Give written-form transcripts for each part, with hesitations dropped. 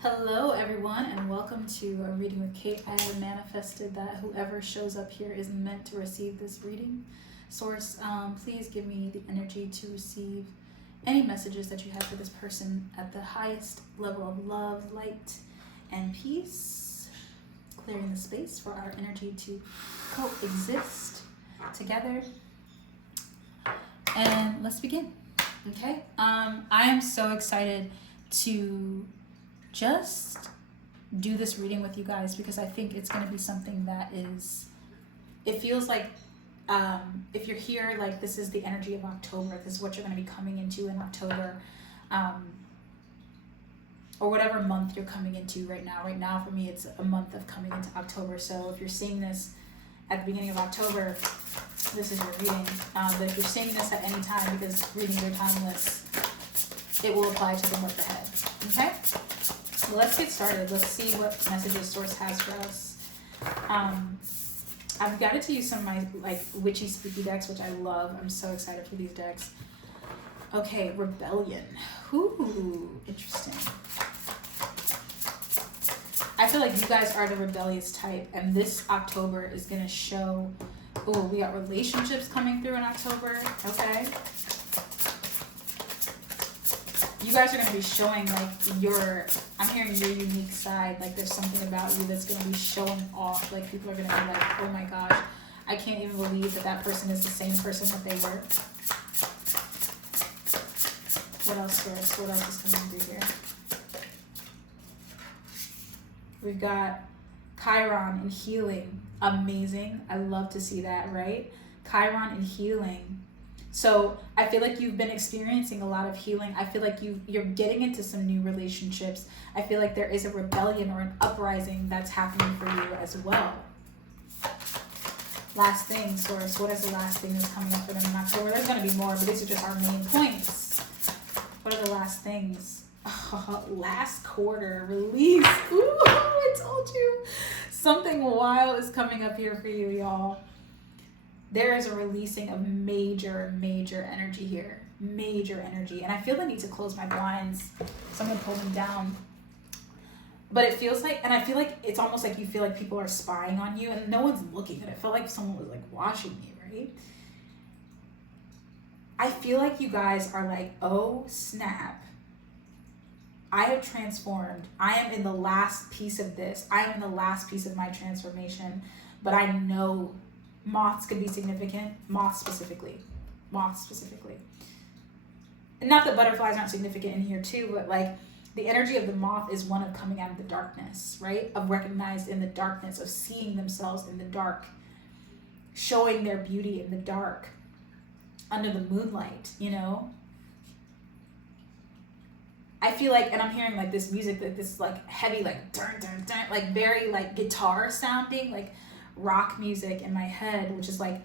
Hello everyone and welcome to a reading with Cate. I have manifested that whoever shows up here is meant to receive this reading. Source, please give me the energy to receive any messages that you have for this person at the highest level of love, light, and peace. Clearing the space for our energy to coexist together. And let's begin. Okay? I am so excited to just do this reading with you guys because I think it's going to be something that it feels like if you're here, like this is the energy of October. This is what you're going to be coming into in October, or whatever month you're coming into right now. Right now for me, it's a month of coming into October. So if you're seeing this at the beginning of October, this is your reading. But if you're seeing this at any time, because readings are timeless, it will apply to the month ahead. Okay? Well, let's get started. Let's see what messages Source has for us. I've got to use some of my witchy spooky decks, which I love. I'm so excited for these decks. Okay, rebellion. Ooh, interesting. I feel like you guys are the rebellious type, and this October is going to show. Oh, we got relationships coming through in October. Okay. You guys are going to be showing I'm hearing your unique side. Like there's something about you that's going to be showing off. Like people are going to be like, oh my gosh, I can't even believe that person is the same person that they were. What else, Source? What else is coming through here? We've got Chiron and healing. Amazing. I love to see that, right? Chiron and healing. So I feel like you've been experiencing a lot of healing. I feel like you're getting into some new relationships. I feel like there is a rebellion or an uprising that's happening for you as well. Last thing, Source. What is the last thing that's coming up for them in October? There's going to be more, but these are just our main points. What are the last things? Oh, last quarter release. Ooh, I told you. Something wild is coming up here for you, y'all. There is a releasing of major energy here. Major energy. And I feel the need to close my blinds. So I'm going to pull them down. But it feels like, and I feel like it's almost like you feel like people are spying on you and no one's looking. And it felt like someone was like watching me, right? I feel like you guys are like, oh snap. I have transformed. I am in the last piece of this. I am in the last piece of my transformation. But I know moths could be significant. Moths specifically. And not that butterflies aren't significant in here too, but like the energy of the moth is one of coming out of the darkness, right? Of recognized in the darkness, of seeing themselves in the dark, showing their beauty in the dark, under the moonlight, you know? I feel like, and I'm hearing like this music, like this like heavy, like dun dun dun, like very like guitar sounding, like rock music in my head, which is like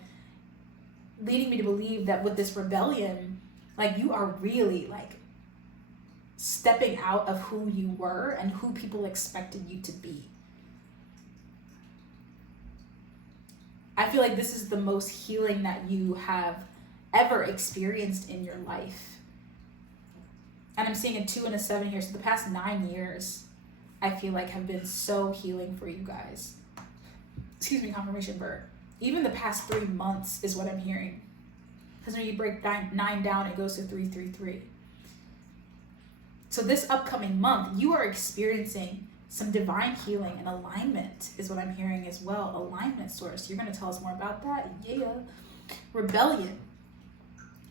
leading me to believe that with this rebellion, like you are really like stepping out of who you were and who people expected you to be. I feel like this is the most healing that you have ever experienced in your life. And I'm seeing a 2 and a 7 here. So the past 9 years, I feel like have been so healing for you guys. Excuse me, confirmation bird. Even the past 3 months is what I'm hearing. Because when you break 9 down, it goes to 3, 3, 3. So this upcoming month, you are experiencing some divine healing and alignment is what I'm hearing as well. Alignment, Source. You're going to tell us more about that? Yeah. Rebellion.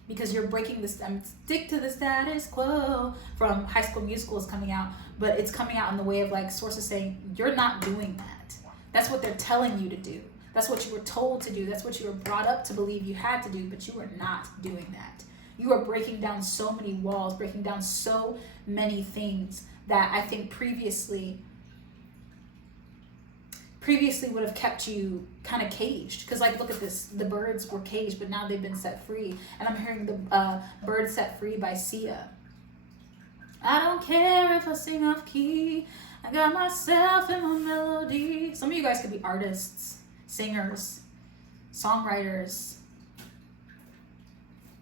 Because you're breaking this, stick to the status quo from High School Musical is coming out, but it's coming out in the way of like Sources saying, you're not doing that. That's what they're telling you to do. That's what you were told to do. That's what you were brought up to believe you had to do, but you are not doing that. You are breaking down so many walls, breaking down so many things that I think previously would have kept you kind of caged. Because like, look at this, the birds were caged, but now they've been set free. And I'm hearing the Bird Set Free by Sia. I don't care if I sing off key. I got myself in my melody. Some of you guys could be artists, singers, songwriters.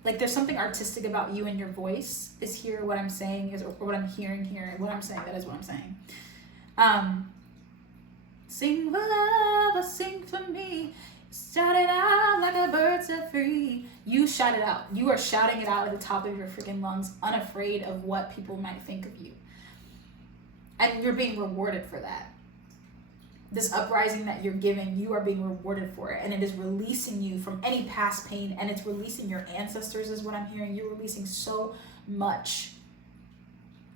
Like there's something artistic about you and your voice is here. What I'm saying is, or what I'm hearing here, what I'm saying, that is what I'm saying. Sing for love, sing for me. Shout it out like a bird set free. You shout it out. You are shouting it out at the top of your freaking lungs, unafraid of what people might think of you. And you're being rewarded for that. This uprising that you're giving, you are being rewarded for it. And it is releasing you from any past pain. And it's releasing your ancestors is what I'm hearing. You're releasing so much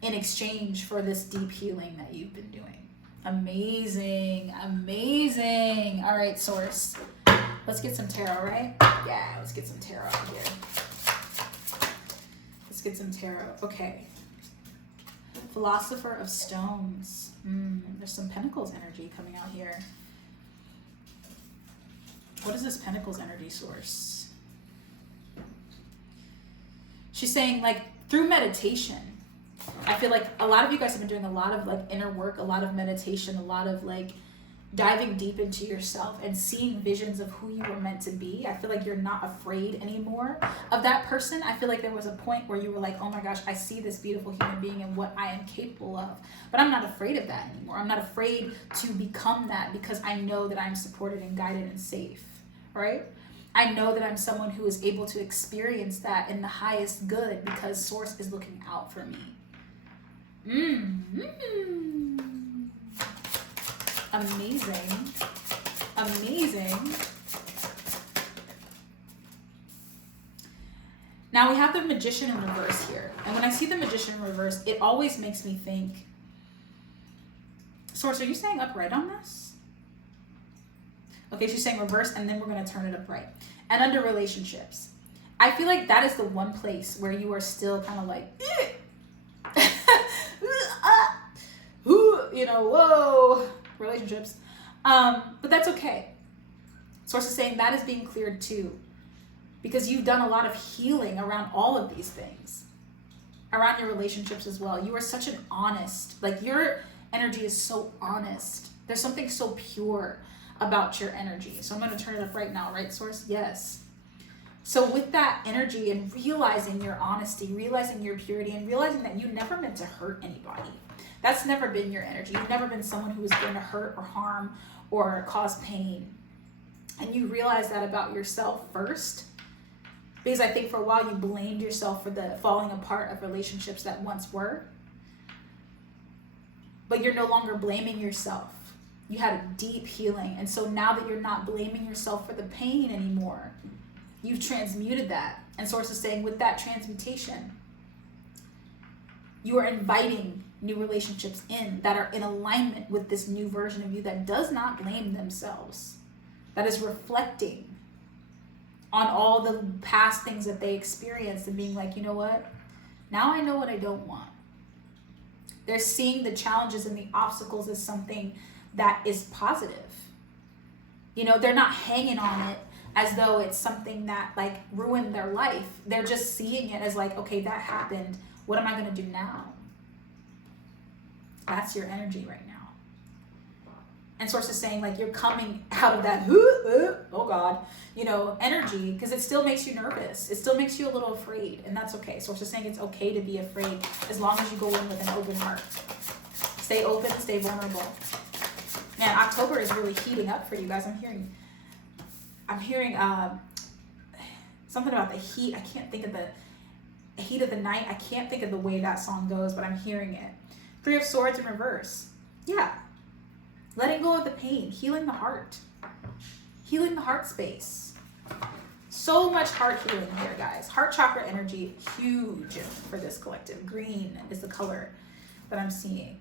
in exchange for this deep healing that you've been doing. Amazing. Amazing. All right, Source. Let's get some tarot, right? Yeah, let's get some tarot out here. Let's get some tarot. Okay. Philosopher of Stones. There's some Pentacles energy coming out here. What is this Pentacles energy, Source? She's saying, like, through meditation, I feel like a lot of you guys have been doing a lot of, like, inner work, a lot of meditation, a lot of, like, diving deep into yourself and seeing visions of who you were meant to be. I feel like you're not afraid anymore of that person. I feel like there was a point where you were like, oh my gosh, I see this beautiful human being and what I am capable of. But I'm not afraid of that anymore. I'm not afraid to become that because I know that I'm supported and guided and safe, right? I know that I'm someone who is able to experience that in the highest good because Source is looking out for me. Amazing. Amazing. Now we have the Magician in reverse here. And when I see the Magician in reverse, it always makes me think, Source, are you saying upright on this? Okay, she's saying reverse, and then we're going to turn it upright. And under relationships, I feel like that is the one place where you are still kind of like, you know, whoa, relationships. But that's okay. Source is saying that is being cleared too, because you've done a lot of healing around all of these things, around your relationships as well. You are such an honest, like your energy is so honest. There's something so pure about your energy. So I'm going to turn it up right now, right, Source? Yes. So with that energy and realizing your honesty, realizing your purity, and realizing that you never meant to hurt anybody. That's never been your energy. You've never been someone who was going to hurt or harm or cause pain. And you realize that about yourself first. Because I think for a while you blamed yourself for the falling apart of relationships that once were. But you're no longer blaming yourself. You had a deep healing. And so now that you're not blaming yourself for the pain anymore, you've transmuted that. And Source is saying with that transmutation, you are inviting new relationships in that are in alignment with this new version of you that does not blame themselves, that is reflecting on all the past things that they experienced and being like, you know what? Now I know what I don't want. They're seeing the challenges and the obstacles as something that is positive. You know, they're not hanging on it as though it's something that like ruined their life. They're just seeing it as like, okay, that happened. What am I going to do now? That's your energy right now. And Source is saying like you're coming out of that, oh God, you know, energy, because it still makes you nervous. It still makes you a little afraid, and that's okay. Source is saying it's okay to be afraid as long as you go in with an open heart. Stay open, stay vulnerable. Man, October is really heating up for you guys. I'm hearing something about the heat. I can't think of the heat of the night. I can't think of the way that song goes, but I'm hearing it. 3 of Swords in reverse. Yeah. Letting go of the pain. Healing the heart. Healing the heart space. So much heart healing here, guys. Heart chakra energy, huge for this collective. Green is the color that I'm seeing.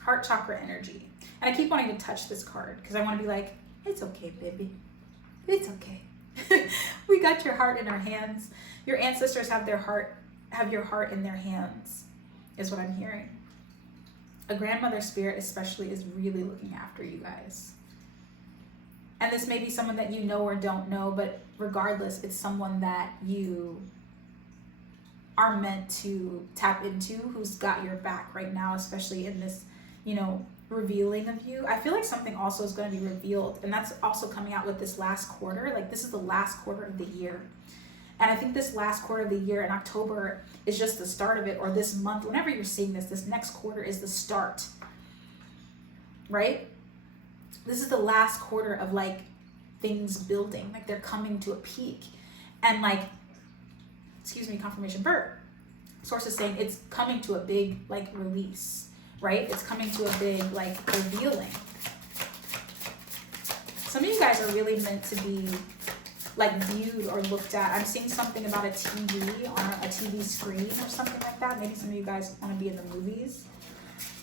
Heart chakra energy. And I keep wanting to touch this card because I want to be like, it's okay, baby. It's okay. We got your heart in our hands. Your ancestors have your heart in their hands, is what I'm hearing. A grandmother spirit especially is really looking after you guys. And this may be someone that you know or don't know, but regardless, it's someone that you are meant to tap into, who's got your back right now, especially in this, you know, revealing of you. I feel like something also is going to be revealed, and that's also coming out with this last quarter. Like this is the last quarter of the year. And I think this last quarter of the year in October is just the start of it, or this month, whenever you're seeing this, this next quarter is the start, right? This is the last quarter of like things building, like they're coming to a peak. And like, excuse me, confirmation bird. Source is saying it's coming to a big like release, right? It's coming to a big like revealing. Some of you guys are really meant to be like viewed or looked at. I'm seeing something about a TV on a TV screen or something like that. Maybe some of you guys want to be in the movies.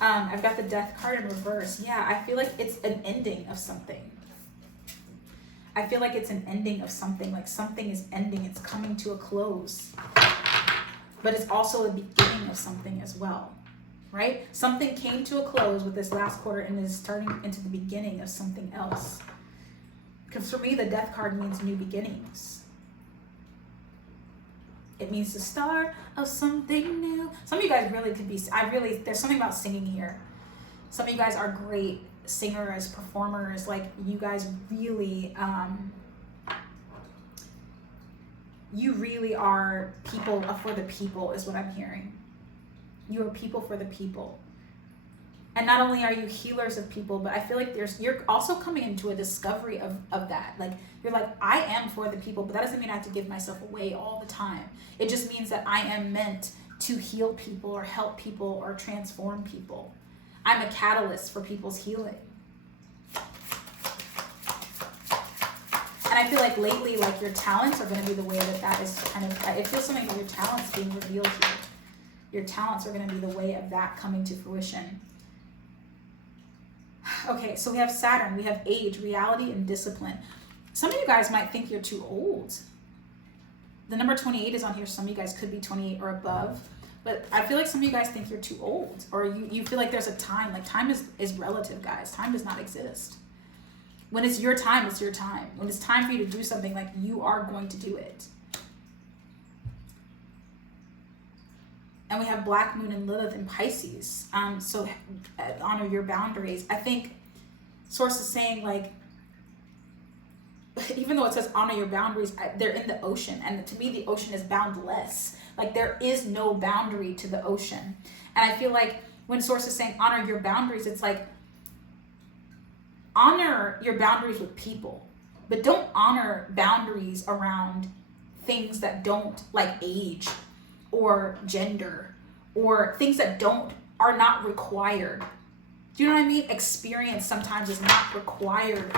I've got the death card in reverse. Yeah, I feel like it's an ending of something. I feel like it's an ending of something, like something is ending, it's coming to a close. But it's also a beginning of something as well, right? Something came to a close with this last quarter and is starting into the beginning of something else. Because for me, the death card means new beginnings. It means the start of something new. Some of you guys really could be, there's something about singing here. Some of you guys are great singers, performers, like you guys really, you really are people for the people is what I'm hearing. You are people for the people. And not only are you healers of people, but I feel like you're also coming into a discovery of that. Like, you're like, I am for the people, but that doesn't mean I have to give myself away all the time. It just means that I am meant to heal people or help people or transform people. I'm a catalyst for people's healing. And I feel like lately, like your talents are going to be the way that is kind of, it feels something like your talents being revealed here. Your talents are going to be the way of that coming to fruition. Okay, so we have Saturn, we have age, reality, and discipline. Some of you guys might think you're too old. The number 28 is on here. Some of you guys could be 28 or above. But I feel like some of you guys think you're too old. Or you feel like there's a time. Like time is relative, guys. Time does not exist. When it's your time, it's your time. When it's time for you to do something, like you are going to do it. And we have Black Moon and Lilith in Pisces. So honor your boundaries. I think Source is saying like, even though it says honor your boundaries, they're in the ocean. And to me, the ocean is boundless. Like there is no boundary to the ocean. And I feel like when Source is saying honor your boundaries, it's like honor your boundaries with people. But don't honor boundaries around things that don't like age or gender or things that are not required. Do you know what I mean? Experience sometimes is not required,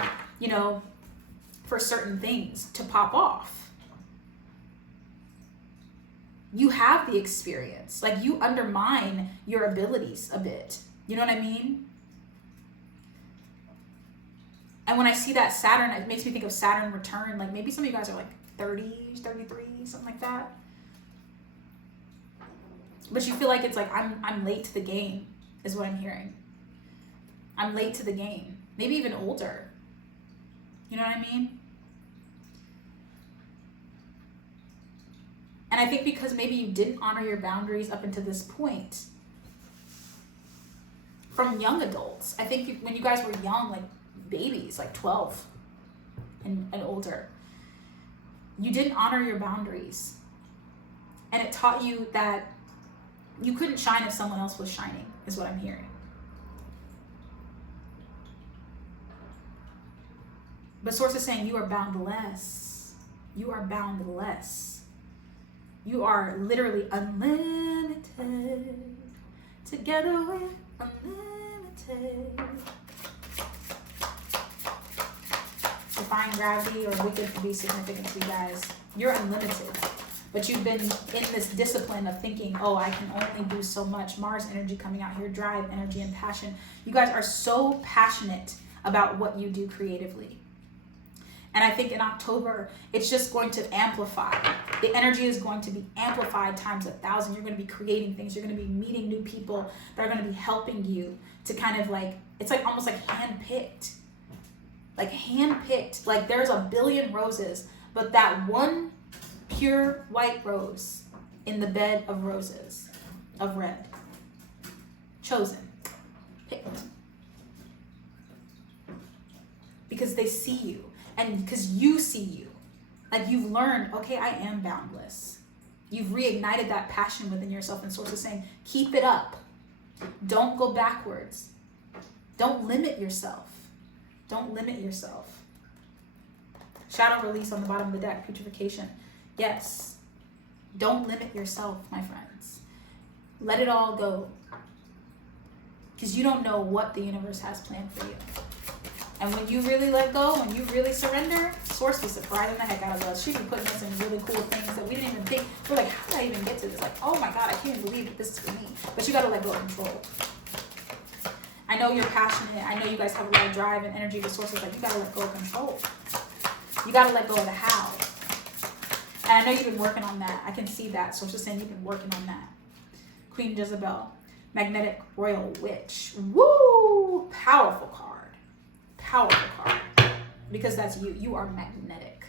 for certain things to pop off. You have the experience. Like you undermine your abilities a bit. You know what I mean? And when I see that Saturn, it makes me think of Saturn return. Like maybe some of you guys are like 30, 33, something like that. But you feel like it's like, I'm late to the game, is what I'm hearing. I'm late to the game. Maybe even older. You know what I mean? And I think because maybe you didn't honor your boundaries up until this point. From young adults. I think when you guys were young, like babies, like 12 and older, you didn't honor your boundaries. And it taught you that you couldn't shine if someone else was shining, is what I'm hearing. But Source is saying you are boundless. You are boundless. You are literally unlimited. Together we're unlimited. Defying gravity or wicked to be significant to you guys. You're unlimited. But you've been in this discipline of thinking, oh, I can only do so much. Mars energy coming out here, drive, energy, and passion. You guys are so passionate about what you do creatively. And I think in October, it's just going to amplify. The energy is going to be amplified times 1,000. You're going to be creating things. You're going to be meeting new people that are going to be helping you to kind of like, it's like almost like handpicked. Like handpicked. Like there's a billion roses, but that one pure white rose in the bed of roses, of red. Chosen. Picked. Because they see you. And because you see you. Like you've learned, okay, I am boundless. You've reignited that passion within yourself, and Source is saying, keep it up. Don't go backwards. Don't limit yourself. Don't limit yourself. Shadow release on the bottom of the deck, putrefaction. Yes. Don't limit yourself, my friends. Let it all go. Because you don't know what the universe has planned for you. And when you really let go, when you really surrender, Source be surprising the heck out of us. She be putting us in really cool things that we didn't even think. We're like, how did I even get to this? Like, oh my God, I can't even believe that this is for me. But you got to let go of control. I know you're passionate. I know you guys have a lot of drive and energy. But Source is like, you got to let go of control. You got to let go of the how. And I know you've been working on that. I can see that. Source is saying you've been working on that. Queen Jezebel. Magnetic Royal Witch. Woo! Powerful card. Powerful card. Because that's you. You are magnetic.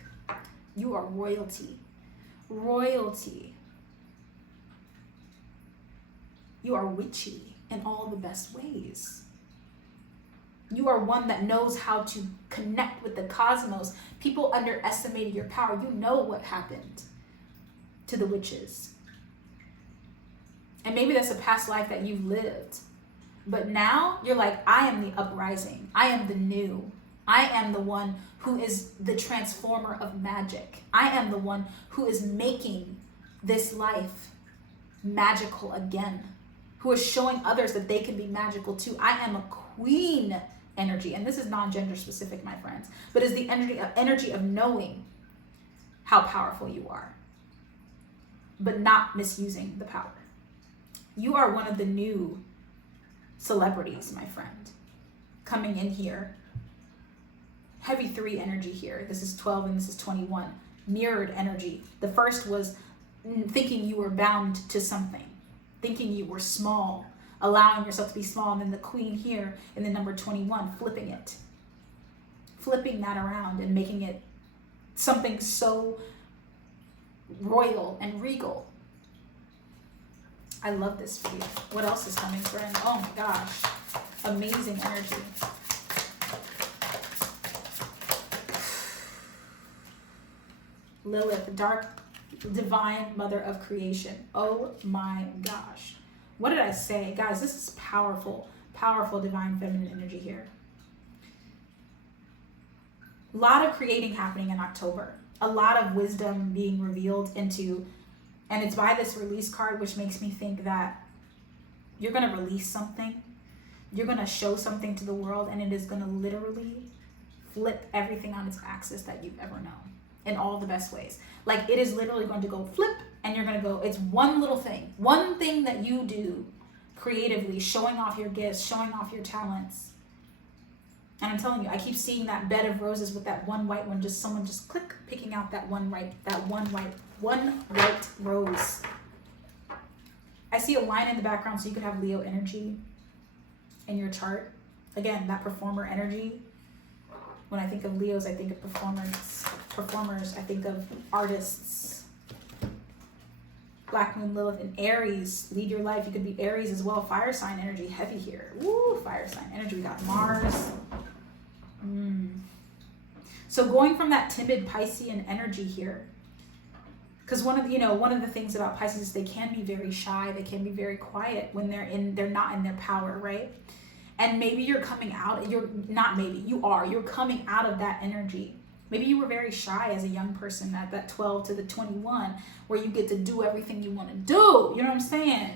You are royalty. Royalty. You are witchy in all the best ways. You are one that knows how to connect with the cosmos. People underestimated your power. You know what happened to the witches. And maybe that's a past life that you've lived. But now you're like, I am the uprising. I am the new. I am the one who is the transformer of magic. I am the one who is making this life magical again. Who is showing others that they can be magical too. I am a queen energy. And this is non-gender specific, my friends. But is the energy of knowing how powerful you are. But not misusing the power. You are one of the new celebrities, my friend, coming in here. Heavy 3 energy here. This is 12 and this is 21. Mirrored energy. The first was thinking you were bound to something. Thinking you were small. Allowing yourself to be small. And then the queen here in the number 21. Flipping it. Flipping that around and making it something so royal and regal. I love this for you. What else is coming, friend? Oh my gosh. Amazing energy. Lilith, dark, divine mother of creation. Oh my gosh. What did I say? Guys, this is powerful, powerful divine feminine energy here. A lot of creating happening in October. A lot of wisdom being revealed into. And it's by this release card, which makes me think that you're going to release something. You're going to show something to the world, and it is going to literally flip everything on its axis that you've ever known in all the best ways. Like it is literally going to go flip, and you're going to go, it's one little thing. One thing that you do creatively, showing off your gifts, showing off your talents. And I'm telling you, I keep seeing that bed of roses with that one white one, just someone just click, picking out that one white rose. I see a line in the background, so you could have Leo energy in your chart. Again, that performer energy. When I think of Leos, I think of performers, I think of artists. Black Moon, Lilith, and Aries. Lead your life. You could be Aries as well. Fire sign energy, heavy here. Woo, fire sign energy. We got Mars. So going from that timid Piscean energy here, because one of the things about Pisces is they can be very shy, they can be very quiet when they're not in their power, right? And maybe you're coming out, you're coming out of that energy. Maybe you were very shy as a young person at that 12 to the 21, where you get to do everything you want to do. You know what I'm saying?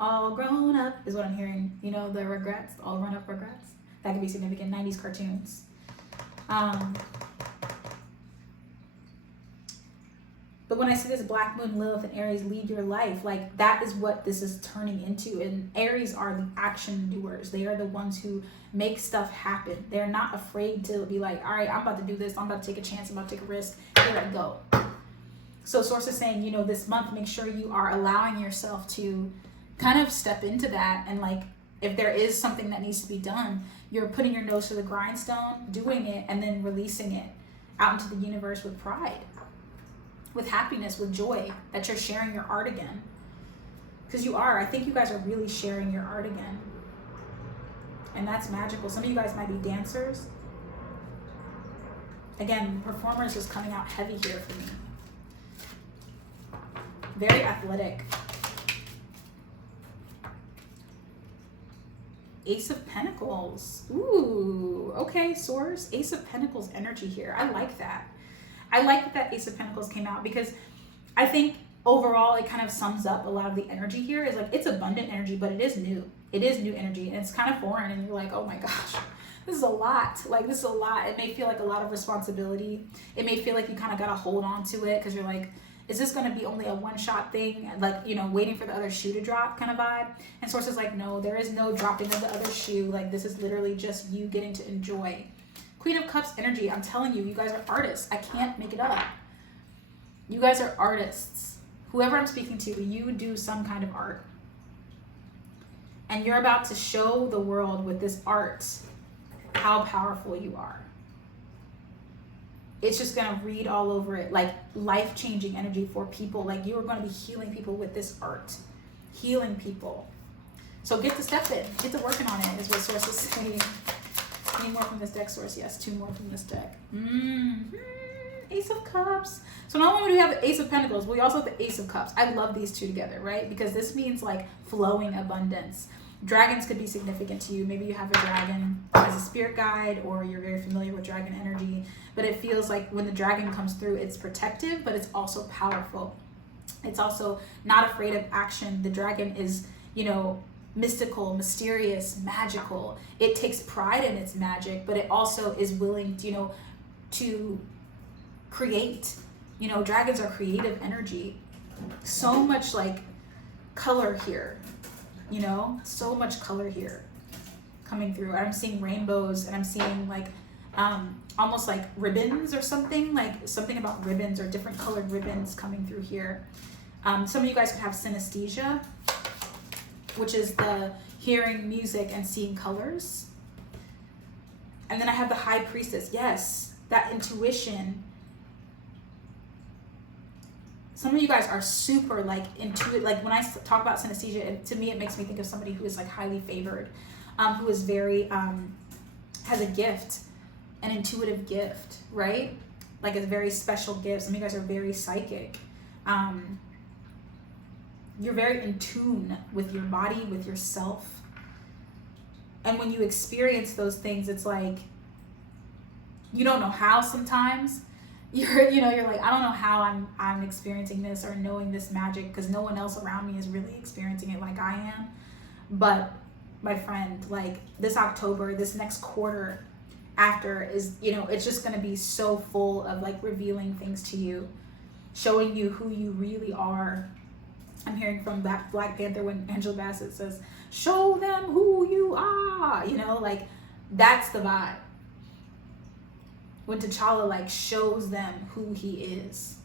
All grown up is what I'm hearing. You know, the regrets, all grown up regrets. That could be significant. 90s cartoons. But when I see this Black Moon, Lilith, and Aries lead your life, like that is what this is turning into. And Aries are the action doers. They are the ones who make stuff happen. They're not afraid to be like, all right, I'm about to do this. I'm about to take a chance. I'm about to take a risk. Here I go. So Source is saying, this month, make sure you are allowing yourself to kind of step into that. And like, if there is something that needs to be done, you're putting your nose to the grindstone, doing it, and then releasing it out into the universe with pride, with happiness, with joy, that you're sharing your art again. Because you are. I think you guys are really sharing your art again. And that's magical. Some of you guys might be dancers. Again, performers is coming out heavy here for me. Very athletic. Ace of Pentacles. Ooh, okay, Source. Ace of Pentacles energy here. I like that. I like that Ace of Pentacles came out because I think overall it kind of sums up a lot of the energy here. Is like, it's abundant energy, but it is new. It is new energy, and it's kind of foreign, and you're like, oh my gosh, this is a lot. Like, this is a lot. It may feel like a lot of responsibility. It may feel like you kind of got to hold on to it because you're like, is this going to be only a one-shot thing? Like, you know, waiting for the other shoe to drop kind of vibe. And Source is like, no, there is no dropping of the other shoe. Like, this is literally just you getting to enjoy. Queen of Cups energy. I'm telling you, you guys are artists. I can't make it up. You guys are artists. Whoever I'm speaking to, you do some kind of art. And you're about to show the world with this art how powerful you are. It's just going to read all over it, like life-changing energy for people. Like, you are going to be healing people with this art. Healing people. So get to step in. Get to working on it, is what Source is saying. Need more from this deck, Source? Yes, 2 more from this deck. Ace of Cups. So not only do we have the Ace of Pentacles, we also have the Ace of Cups. I love these two together, right? Because this means like flowing abundance. Dragons could be significant to you. Maybe you have a dragon as a spirit guide, or you're very familiar with dragon energy. But it feels like when the dragon comes through, it's protective, but it's also powerful. It's also not afraid of action. The dragon is, you know, mystical, mysterious, magical. It takes pride in its magic, but it also is willing to, you know, to create. You know, dragons are creative energy. So much like color here. You know, so much color here coming through. I'm seeing rainbows, and I'm seeing like almost like ribbons or something, like something about ribbons or different colored ribbons coming through here. Some of you guys could have synesthesia, which is the hearing music and seeing colors. And then I have the High Priestess. Yes, that intuition. Some of you guys are super like intuitive. Like, when I talk about synesthesia, to me it makes me think of somebody who is like highly favored, who is very has a gift, an intuitive gift, right? Like a very special gift. Some of you guys are very psychic. You're very in tune with your body, with yourself. And when you experience those things, it's like you don't know how sometimes. You're like, I don't know how I'm experiencing this or knowing this magic, because no one else around me is really experiencing it like I am. But my friend, like this October, this next quarter after is, you know, it's just going to be so full of like revealing things to you, showing you who you really are. I'm hearing from that Black Panther when Angela Bassett says, show them who you are, you know, like that's the vibe. When T'Challa like shows them who he is,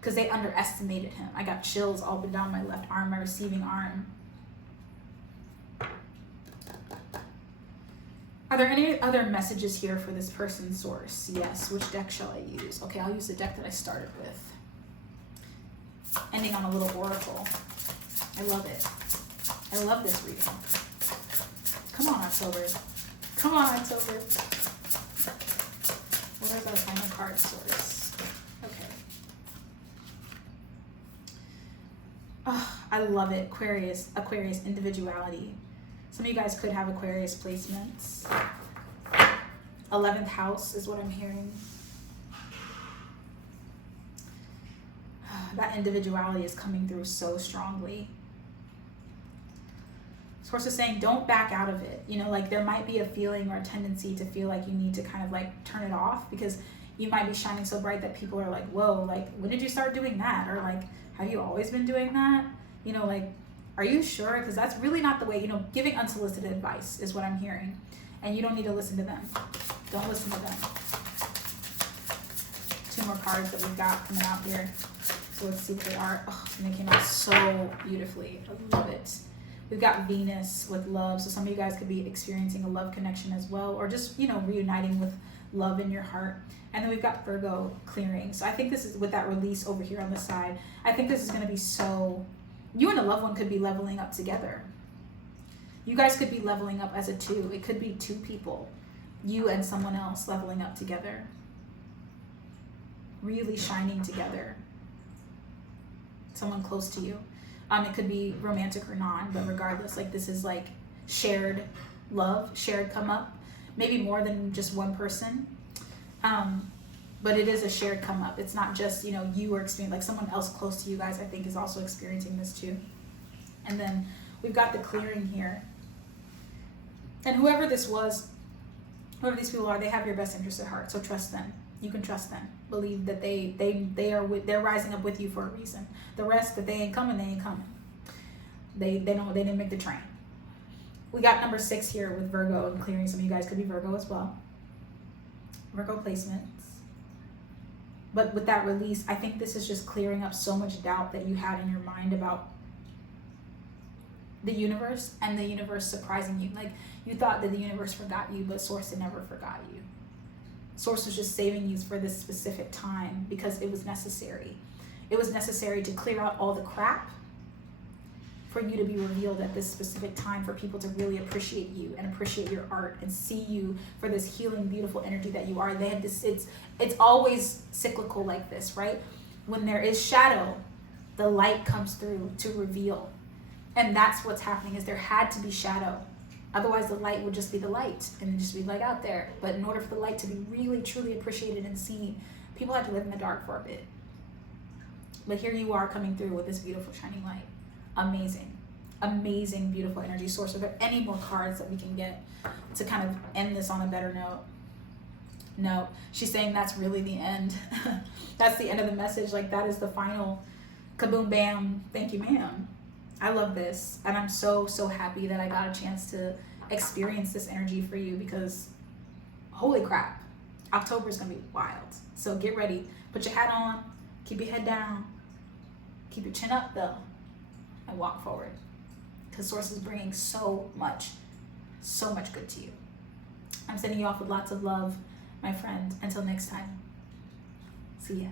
because they underestimated him. I got chills all up and down my left arm, my receiving arm. Are there any other messages here for this person's Source? Yes. Which deck shall I use? Okay, I'll use the deck that I started with. Ending on a little oracle. I love it. I love this reading. Come on, October. Come on, October. What is our final card, Source? Okay. Oh, I love it. Aquarius, individuality. Some of you guys could have Aquarius placements. 11th house is what I'm hearing. That individuality is coming through so strongly. Source is saying, don't back out of it. You know, like there might be a feeling or a tendency to feel like you need to kind of like turn it off, because you might be shining so bright that people are like, whoa, like when did you start doing that? Or like, have you always been doing that? You know, like, are you sure? Because that's really not the way, you know, giving unsolicited advice is what I'm hearing. And you don't need to listen to them. Don't listen to them. 2 more cards that we've got coming out here. So let's see what they are. Oh, and they came out so beautifully. I love it. We've got Venus with love. So some of you guys could be experiencing a love connection as well, or just, you know, reuniting with love in your heart. And then we've got Virgo clearing. So I think this is with that release over here on the side. I think this is going to be so, you and a loved one could be leveling up together. You guys could be leveling up as a 2. It could be 2 people, you and someone else leveling up together. really shining together. Someone close to you. It could be romantic or non, but regardless, like this is like shared love, shared come up, maybe more than just one person. But it is a shared come up. It's not just, you know, you are experiencing, like someone else close to you guys, I think, is also experiencing this too. And then we've got the clearing here. And whoever this was, whoever these people are, they have your best interest at heart. So trust them. You can trust them. Believe that they're rising up with you for a reason. The rest, that they ain't coming, they ain't coming. They didn't make the train. We got number 6 here with Virgo and clearing. Some of you guys could be Virgo as well. Virgo placements. But with that release, I think this is just clearing up so much doubt that you had in your mind about the universe, and the universe surprising you. Like, you thought that the universe forgot you, but Source had never forgot you. Source was just saving you for this specific time because it was necessary. It was necessary to clear out all the crap for you to be revealed at this specific time, for people to really appreciate you and appreciate your art and see you for this healing, beautiful energy that you are. They had this, it's always cyclical like this, right? When there is shadow, the light comes through to reveal. And that's what's happening, is there had to be shadow. Otherwise the light would just be the light and just be like out there. But in order for the light to be really, truly appreciated and seen, people had to live in the dark for a bit. But here you are coming through with this beautiful shining light. Amazing, amazing, beautiful energy source. Are there any more cards that we can get to kind of end this on a better note? No, she's saying that's really the end. That's the end of the message. Like, that is the final kaboom bam. Thank you, ma'am. I love this. And I'm so, so happy that I got a chance to experience this energy for you, because holy crap, October is going to be wild. So get ready. Put your hat on. Keep your head down. Keep your chin up though. And walk forward, because Source is bringing so much good to you. I'm sending you off with lots of love, my friend. Until next time, see ya.